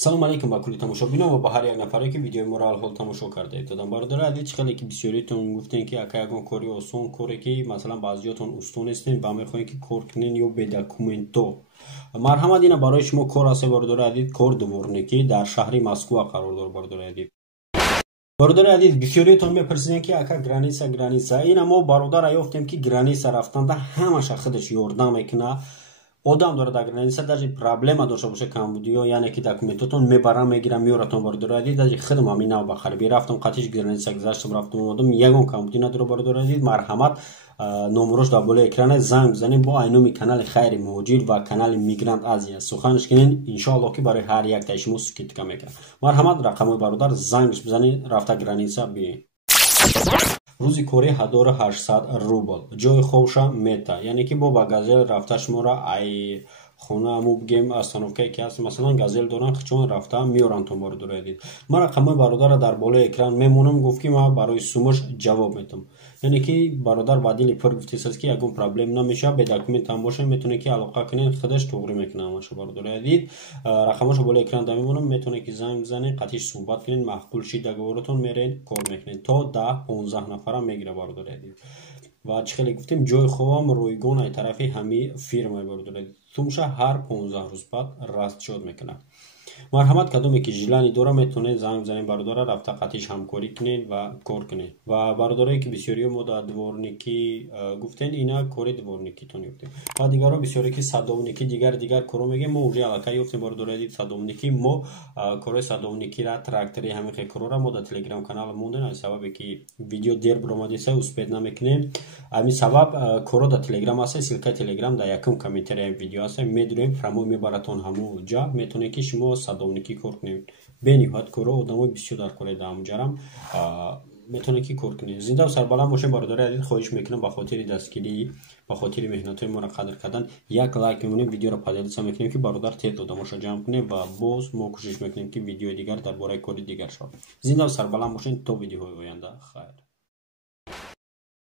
салом алейкум ба кулли тамошобинон ва ба ҳар як нафаре ки видеои моро алҳол тамошо кардаед. Додам бародари азиз, хеле ки бисёритон гуфтен ки ака ягон кори осон коре ки масалан баъзиётон устун нестен ва мехоҳем ки кор кунен ё бе документо. Марҳамат, ина барои шумо кор аст бародари азиз, кор дворникӣ дар шаҳри Москва қарор дорад бародари азиз. Бародари азиз, бисёритон мепарсиден ки ака граница. Ина мо бародар ёфтем ки граница рафтанда ҳамаша худаш ёрдам мекуна. Одам дорад дар граница даже проблема дошта боша камбудиё, яъне ки документотон мебарам мегирам меёратон бародари азиз, даже худам ҳамин нав ба харибӣ рафтам, қатиш граница гузаштам рафтам омадам, ягон камбудӣ надора бародари азиз. Марҳамат, номерош дар болои экране занг бизанед бо айноми канали Хайри Муҳоҷир ва канали Мигрант Азия суханш кунед, иншоалло ки барои ҳар як таи шумо скидка мекунад. Марҳамат, рақамои бародар зангш бизанед, рафта граница биёед. Рӯзи кори ҳадори 800 рубл. Ҷои хобша мета, яъне ки бо ба газел рафта шуморо ай хона ҳаму бигем остановкае ки ҳаст, масалан газел доран хичон рафта меёрантон бародари азиз. Ман рақамои бародара дар болои экран мемонам, гуфт ки ман барои сумаш ҷавоб метам. яъне ки бародар ба дили пир гуфтааст ки ягон проблем намеша, бе документ ҳам боша метавонед ки алоқа кунед, худаш туғри мекунад ҳамаша бародари азиз. Рақамашо болои экран да мемонам, метавонед ки занг бизанед, қатиш суҳбат кунед, маъқул шид договоротон меред, кор мекунед то 10-15 нафара мегира бародари азиз. ва чӣ хеле гуфтем, ҷои хобам рӯйгон ай тарафи ҳами фирмаи бародари азиз. Сумша ҳар 15 рӯз баъд растшод мекунад. Марҳамат, кадоме ки жилани дора метавонед занг бизанед бародара, рафта қатиш ҳамкорӣ кунед ва кор кунед. ва бародарое ки бисёриё мо дар дворникӣ гуфтен, ина кори дворникитон ёфтем. ва дигаро бисёре ки садовникӣ дигар коро мегем, мо уже аллакай ёфтем бародари азиз садовникӣ. Мо корои садовникира, трактори ҳамин корора мо дар телеграм канал мондем, ҳамин сабабе ки видео дер биромадиса успед намекунем. ҳамин сабаб коро дар телеграм аст, силкаи телеграм дар якум комментарияи видео аст, медурем фрамой мебаратон ҳамо ҷа, метавонед ки шумо садовникӣ кор кунед. бениҳоят коро одамои бисёр дар кори дар ҳамҷарам метавонед ки кор кунед. Зинда сарбаланд бошед бародари азиз, хоҳиш мекунам ба хотири дастгирӣ, ба хотири меҳнатҳои моро қадр кардан як лайк мемонем, видеоро поделиса мекунем ки бародар тез одамоша ҷамъ кунем ва боз мо кӯшиш мекунем ки видеои дигар дар бораи кори дигар шавад. Зинда сарбаланд бошед то видеоҳои оянда. Хайр.